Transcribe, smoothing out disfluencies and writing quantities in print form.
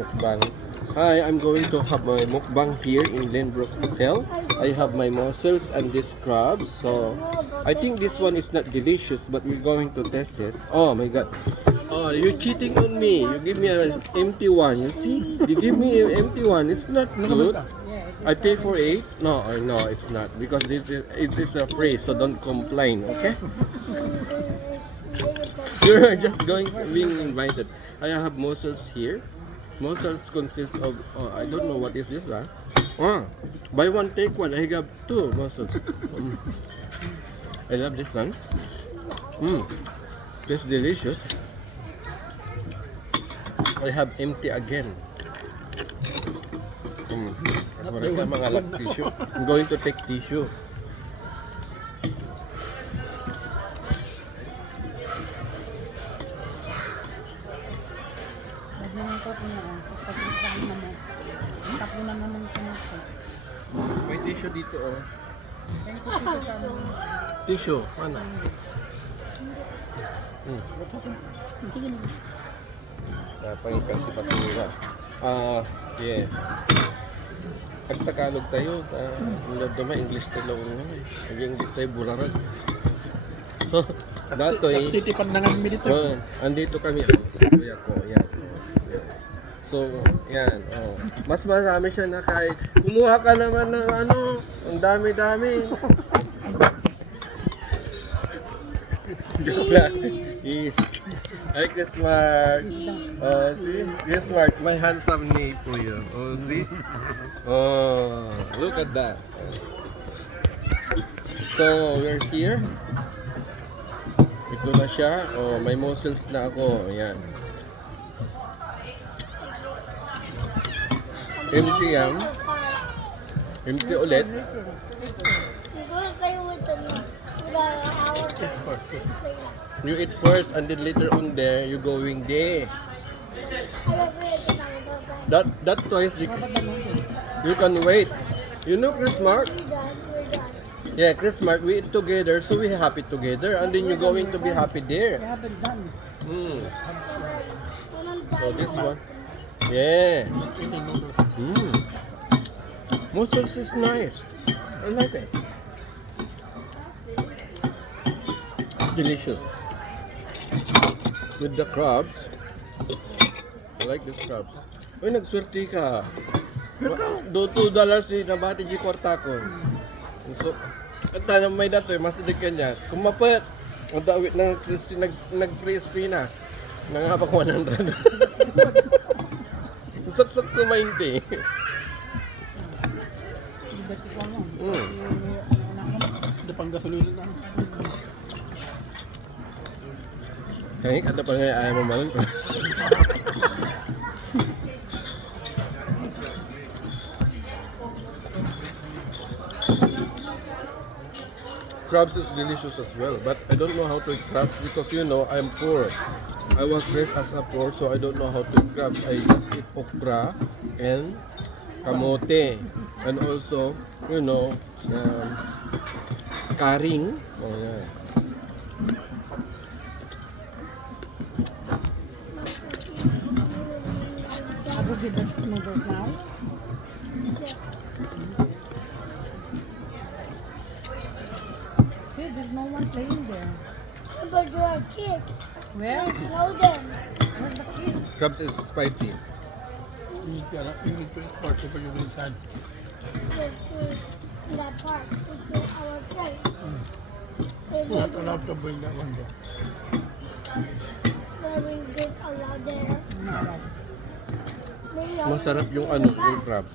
Mukbang. Hi, I'm going to have my mukbang here in Lenbrook Hotel. I have my mussels and this crabs. So, I think this one is not delicious, but we're going to test it. Oh my god. Oh, you're cheating on me. You give me an empty one. You see? You give me an empty one. It's not good. I pay for 8. No, no, it's not. Because it is a free, so don't complain, okay? You're just being invited. I have mussels here. Mussels consist of, I don't know what is this, huh? Buy one, take one. I have 2 mussels. I love this one. It's delicious. I have empty again. Tissue. I'm going to take tissue. May tissue dito, oh. Tissue, mana? Pangikan si Pasimira. Yeah. Pag Tagalog tayo, English tayo lang. English tayo bularag. So, dato eh. Titipan na nga kami dito. Andito kami. Kuya ko, yan. So, yan. Oh. Mas marami siya na kahit kumuha ka naman ng ano, ang dami-dami. Yes. Hi, Christmas. See? Christmas, my handsome knee for you. Oh, see? Oh, look at that. So, we're here. Ito na siya. Oh, may mussels na ako. Ayan. Empty yan. Empty ulit. You eat first and then later on there, you going there. That twice you can wait. You know Christmas? Yeah, Christmas we eat together, so we happy together, and then you're going to be happy there. So this one, yeah. Mussels is nice. I like it. It's delicious. With the crabs, I like this crabs. Uy, nagswerte ka. Do $2 si nabati si kwarta ko. So, at may dato mas dikan niya. Kumapet. Ang dawit na crispy nag-crispy na. Nangapag 100. Saksak ko mainti. Depan gasolina na. Kaya kada pa nga ayaw mo malun pa. Crabs is delicious as well, but I don't know how to eat crabs because you know I'm poor. I was raised as a poor, so I don't know how to eat crabs. I just eat okra and kamote, and also you know karing. Oh yeah. Was it noodles now? See, there's no one playing there. But there are kids. Where? Know them. Where's the kid? Crabs is spicy. You need to start to put it inside. In that park. It's our place. We're not allowed to bring that one there. Very good allowed there. No. Masarap yung ano, yung crabs.